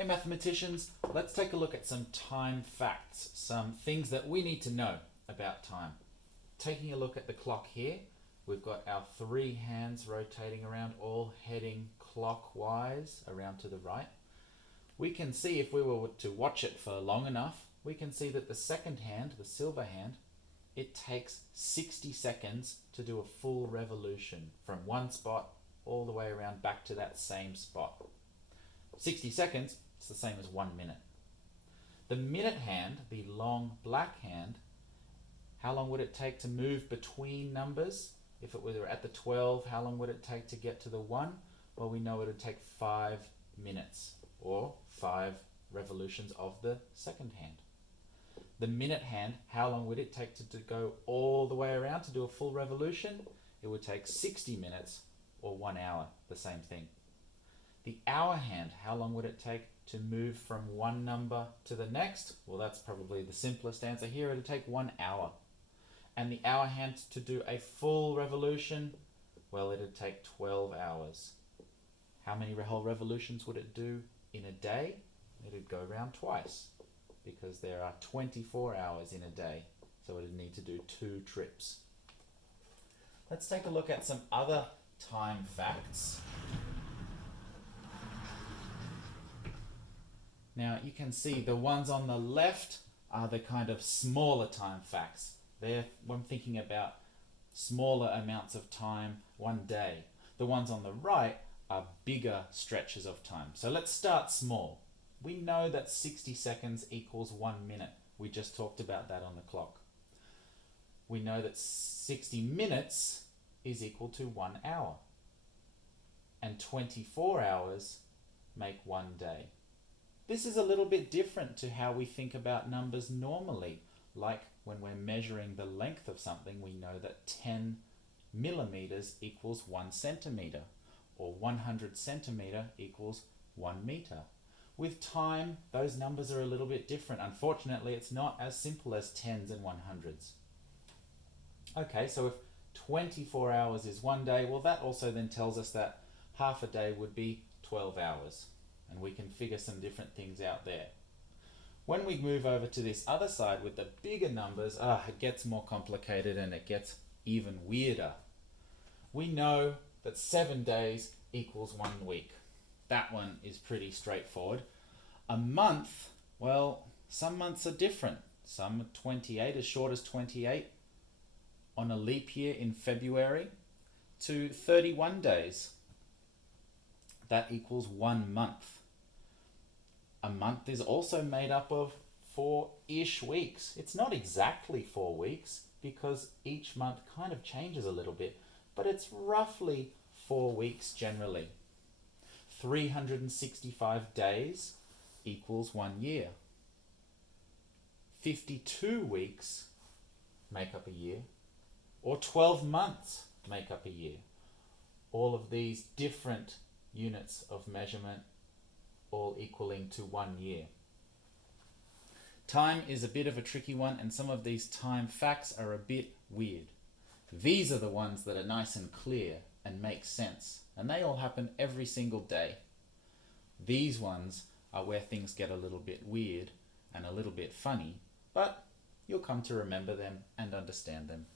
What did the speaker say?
Hey mathematicians, let's take a look at some time facts, some things that we need to know about time. Taking a look at the clock here, we've got our three hands rotating around, all heading clockwise around to the right. We can see, if we were to watch it for long enough, we can see that the second hand, the silver hand, it takes 60 seconds to do a full revolution from one spot all the way around back to that same spot. 60 seconds, it's the same as 1 minute. The minute hand, the long black hand, how long would it take to move between numbers? If it were at the 12, how long would it take to get to the 1? Well, we know it would take 5 minutes, or 5 revolutions of the second hand. The minute hand, how long would it take to go all the way around to do a full revolution? It would take 60 minutes, or 1 hour, the same thing. The hour hand, how long would it take to move from one number to the next? Well, that's probably the simplest answer here. It would take 1 hour. And the hour hand to do a full revolution, well, it would take 12 hours. How many whole revolutions would it do in a day? It would go around twice, because there are 24 hours in a day, so it would need to do 2 trips. Let's take a look at some other time facts. Now you can see the ones on the left are the kind of smaller time facts. They're when thinking about smaller amounts of time, one day. The ones on the right are bigger stretches of time. So let's start small. We know that 60 seconds equals 1 minute. We just talked about that on the clock. We know that 60 minutes is equal to 1 hour. And 24 hours make 1 day. This is a little bit different to how we think about numbers normally. Like when we're measuring the length of something, we know that 10 millimeters equals 1 centimeter, or 100 centimeter equals 1 meter. With time, those numbers are a little bit different. Unfortunately, it's not as simple as tens and 100s. Okay, so if 24 hours is 1 day, well, that also then tells us that half a day would be 12 hours. And we can figure some different things out there. When we move over to this other side with the bigger numbers, it gets more complicated and it gets even weirder. We know that 7 days equals 1 week. That one is pretty straightforward. A month, well, some months are different. Some 28, as short as 28 on a leap year in February, to 31 days. That equals 1 month. A month is also made up of 4-ish weeks. It's not exactly 4 weeks because each month kind of changes a little bit, but it's roughly 4 weeks generally. 365 days equals 1 year. 52 weeks make up a year, or 12 months make up a year. All of these different units of measurement, all equaling to 1 year. Time is a bit of a tricky one, and some of these time facts are a bit weird. These are the ones that are nice and clear and make sense, and they all happen every single day. These ones are where things get a little bit weird and a little bit funny, but you'll come to remember them and understand them.